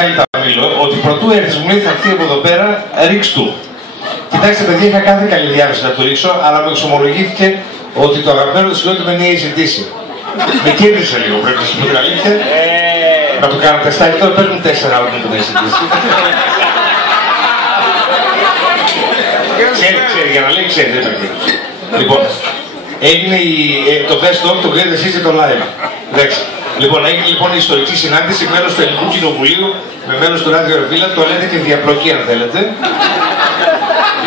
Μιχάλη Ταμίλο ότι πρωτού έρθεις μου λέει θα έρθει από εδώ πέρα, ρίξ του. Κοιτάξτε παιδιά, είχα κάθε καλή διάθεση να το ρίξω, αλλά μου εξομολογήθηκε ότι το αγαπημένο του συγκρότημα είναι η ACDC. Με κέρδισε λίγο, πρέπει να σας πω την αλήθεια. Να το κάνω τεστάκι, τώρα παίρνουν 4 άλμπομ που είναι ACDC. Ξέρει, για να λέει ξέρει, δεν υπάρχει. Λοιπόν, έγινε το best of, το greatest hits και το live. Εντάξει. Λοιπόν, έγινε λοιπόν η ιστορική συνάντηση, μέλος του Ελληνικού Κοινοβουλίου με μέλος του Ράδιο Ερβίλα, το λέτε και διαπλοκή αν θέλετε.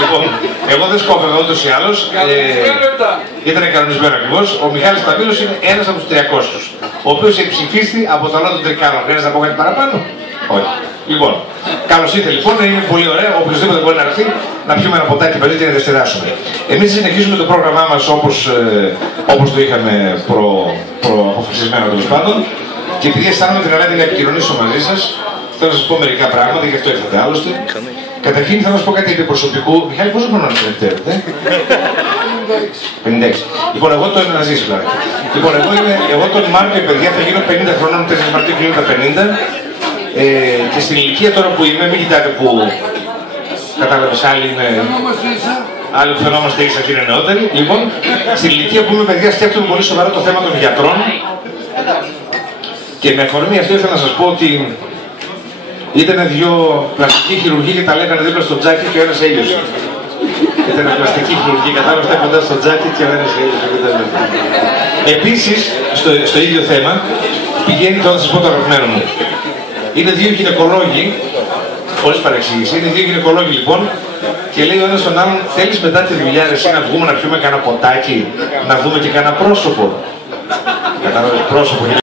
Λοιπόν, εγώ δεν σκόφευα ούτως ή άλλως, ήταν κανονισμένο ακριβώς. Ο Μιχάλης Ταμίλος είναι ένας από τους 300, ο οποίος ψηφίστη από το άλλο των Τρικάλων. Χρειάζεται να πω κάτι παραπάνω? Όχι. Λοιπόν, καλώς ήρθε λοιπόν, είναι πολύ ωραία, οποιοδήποτε μπορεί να έρθει να πιούμε ένα ποτάκι μαζί και να διασκεδάσουμε. Εμείς συνεχίζουμε το πρόγραμμά μας όπως το είχαμε προαποφασισμένο τέλος πάντων, και επειδή αισθάνομαι την ανάγκη να επικοινωνήσω μαζί σας, θέλω να σας πω μερικά πράγματα, γι' αυτό ήρθατε άλλωστε. Καταρχήν θα σας πω κάτι επί προσωπικού. Μιχάλη, πόσο χρόνο ξέρετε? 56. Λοιπόν, εγώ το να ζήσει δηλαδή. Λοιπόν, εγώ τον Μάρτιο, παιδιά, θα γίνω 50 χρονών, 4 Μαρτίου κλείνω τα 50. Και στην ηλικία τώρα που είμαι, μην κοιτάτε που κατάλαβες, άλλοι είναι... Άλλοι που φαινόμαστε ίσα και είναι νεότεροι. Λοιπόν, στην ηλικία που είμαι, παιδιά, σκέφτομαι πολύ σοβαρά το θέμα των γιατρών. Και με αφορμή αυτό ήθελα να σας πω ότι ήταν δύο πλαστικοί χειρουργοί και τα λέγανε δίπλα στο τζάκι και ο ένας έλειωσε. Ήταν πλαστικοί χειρουργοί, κατάλαβα αυτά κοντά στο τζάκι και ο ένας έλειωσε. Επίσης, στο ίδιο θέμα, πηγαίνει τώρα να σας πω το αγαπημένο μου. Είναι δύο γυναικολόγοι, χωρίς παρεξήγηση, είναι δύο γυναικολόγοι λοιπόν, και λέει ο ένας τον άλλον, θέλεις μετά τη δουλειά εσύ να βγούμε να πιούμε κανένα ποτάκι, να δούμε και κανένα πρόσωπο? Κατάλαβες, πρόσωπο.